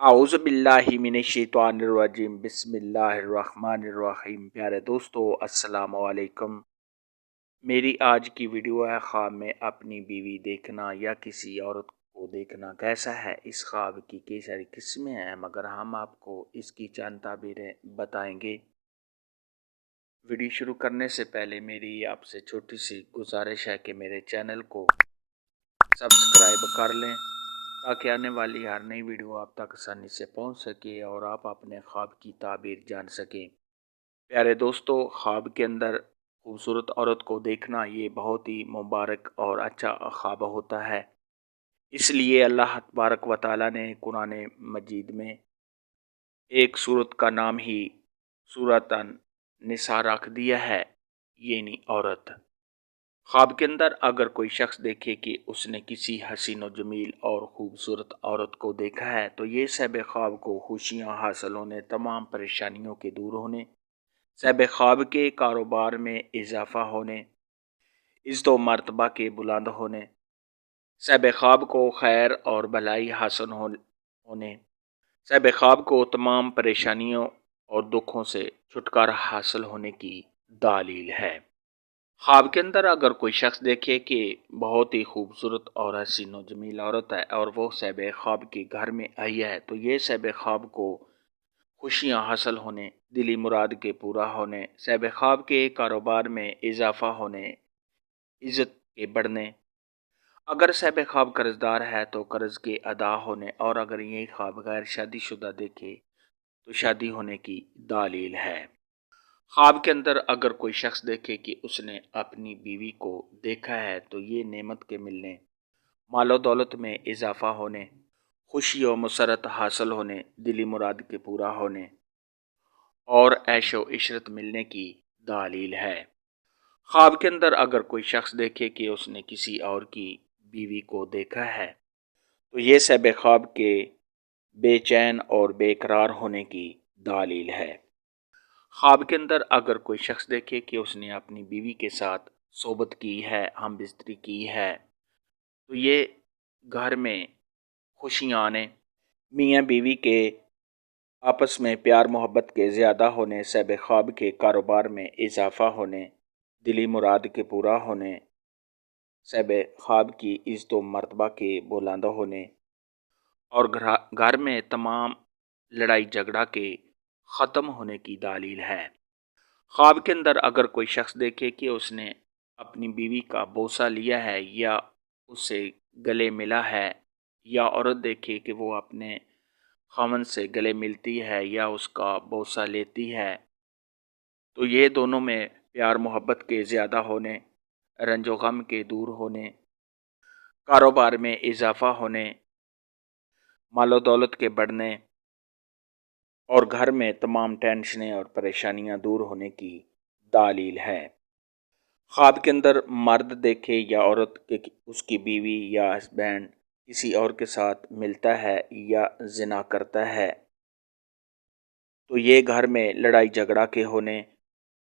اعوذ باللہ من الشیطان الرجیم بسم اللہ الرحمن الرحیم۔ پیارے دوستو السلام علیکم۔ میری آج کی ویڈیو ہے خواب میں اپنی بیوی دیکھنا یا کسی عورت کو دیکھنا کیسا ہے۔ اس خواب کی کئی ساری قسمیں ہیں مگر ہم آپ کو اس کی چند تعبیریں بتائیں گے۔ ویڈیو شروع کرنے سے پہلے میری آپ سے چھوٹی سی گزارش ہے کہ میرے چینل کو سبسکرائب کر لیں تاکہ آنے والی ہر نئی ویڈیو آپ تک آسانی سے پہنچ سکے اور آپ اپنے خواب کی تعبیر جان سکیں۔ پیارے دوستو، خواب کے اندر خوبصورت عورت کو دیکھنا یہ بہت ہی مبارک اور اچھا خواب ہوتا ہے۔ اس لیے اللہ تبارک و تعالیٰ نے قرآن مجید میں ایک سورت کا نام ہی سورۃ النساء رکھ دیا ہے، یعنی عورت۔ خواب کے اندر اگر کوئی شخص دیکھے کہ اس نے کسی حسین و جمیل اور خوبصورت عورت کو دیکھا ہے تو یہ صاحب خواب کو خوشیاں حاصل ہونے، تمام پریشانیوں کے دور ہونے، صاحب خواب کے کاروبار میں اضافہ ہونے، عزت و مرتبہ کے بلند ہونے، صاحب خواب کو خیر اور بھلائی حاصل ہونے، صاحب خواب کو تمام پریشانیوں اور دکھوں سے چھٹکارا حاصل ہونے کی دلیل ہے۔ خواب کے اندر اگر کوئی شخص دیکھے کہ بہت ہی خوبصورت اور حسین و جمیل عورت ہے اور وہ صاحب خواب کے گھر میں آئی ہے تو یہ صاحب خواب کو خوشیاں حاصل ہونے، دلی مراد کے پورا ہونے، صاحب خواب کے کاروبار میں اضافہ ہونے، عزت کے بڑھنے، اگر صاحب خواب قرض دار ہے تو قرض کے ادا ہونے، اور اگر یہ خواب غیر شادی شدہ دیکھے تو شادی ہونے کی دلیل ہے۔ خواب کے اندر اگر کوئی شخص دیکھے کہ اس نے اپنی بیوی کو دیکھا ہے تو یہ نعمت کے ملنے، مال و دولت میں اضافہ ہونے، خوشی و مسرت حاصل ہونے، دلی مراد کے پورا ہونے اور عیش و عشرت ملنے کی دلیل ہے۔ خواب کے اندر اگر کوئی شخص دیکھے کہ اس نے کسی اور کی بیوی کو دیکھا ہے تو یہ صاحب خواب کے بے چین اور بے قرار ہونے کی دلیل ہے۔ خواب کے اندر اگر کوئی شخص دیکھے کہ اس نے اپنی بیوی کے ساتھ صحبت کی ہے، ہم بستری کی ہے تو یہ گھر میں خوشیاں آنے، میاں بیوی کے آپس میں پیار محبت کے زیادہ ہونے، صاحب خواب کے کاروبار میں اضافہ ہونے، دلی مراد کے پورا ہونے، صاحب خواب کی عزت و مرتبہ کے بلند ہونے اور گھر میں تمام لڑائی جھگڑا کے ختم ہونے کی دلیل ہے۔ خواب کے اندر اگر کوئی شخص دیکھے کہ اس نے اپنی بیوی کا بوسہ لیا ہے یا اس سے گلے ملا ہے، یا عورت دیکھے کہ وہ اپنے خاوند سے گلے ملتی ہے یا اس کا بوسہ لیتی ہے تو یہ دونوں میں پیار محبت کے زیادہ ہونے، رنج و غم کے دور ہونے، کاروبار میں اضافہ ہونے، مال و دولت کے بڑھنے اور گھر میں تمام ٹینشنیں اور پریشانیاں دور ہونے کی دلیل ہے۔ خواب کے اندر مرد دیکھے یا عورت کہ اس کی بیوی یا ہسبینڈ کسی اور کے ساتھ ملتا ہے یا زنا کرتا ہے تو یہ گھر میں لڑائی جھگڑا کے ہونے،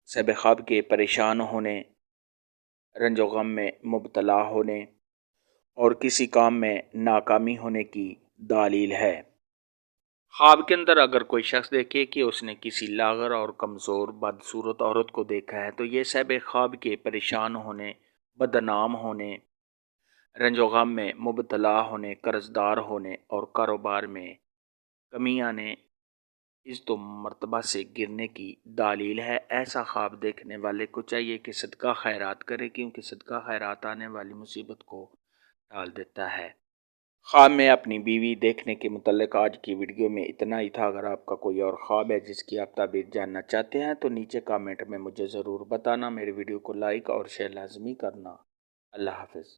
صاحب خواب کے پریشان ہونے، رنج و غم میں مبتلا ہونے اور کسی کام میں ناکامی ہونے کی دلیل ہے۔ خواب کے اندر اگر کوئی شخص دیکھے کہ اس نے کسی لاغر اور کمزور بدصورت عورت کو دیکھا ہے تو یہ صاحب خواب کے پریشان ہونے، بدنام ہونے، رنج و غم میں مبتلا ہونے، قرض دار ہونے اور کاروبار میں کمی آنے، عزت و مرتبہ سے گرنے کی دلیل ہے۔ ایسا خواب دیکھنے والے کو چاہیے کہ صدقہ خیرات کرے کیونکہ صدقہ خیرات آنے والی مصیبت کو ٹال دیتا ہے۔ خواب میں اپنی بیوی دیکھنے کے متعلق آج کی ویڈیو میں اتنا ہی تھا۔ اگر آپ کا کوئی اور خواب ہے جس کی آپ تعبیر جاننا چاہتے ہیں تو نیچے کامنٹ میں مجھے ضرور بتانا۔ میری ویڈیو کو لائک اور شیئر لازمی کرنا۔ اللہ حافظ۔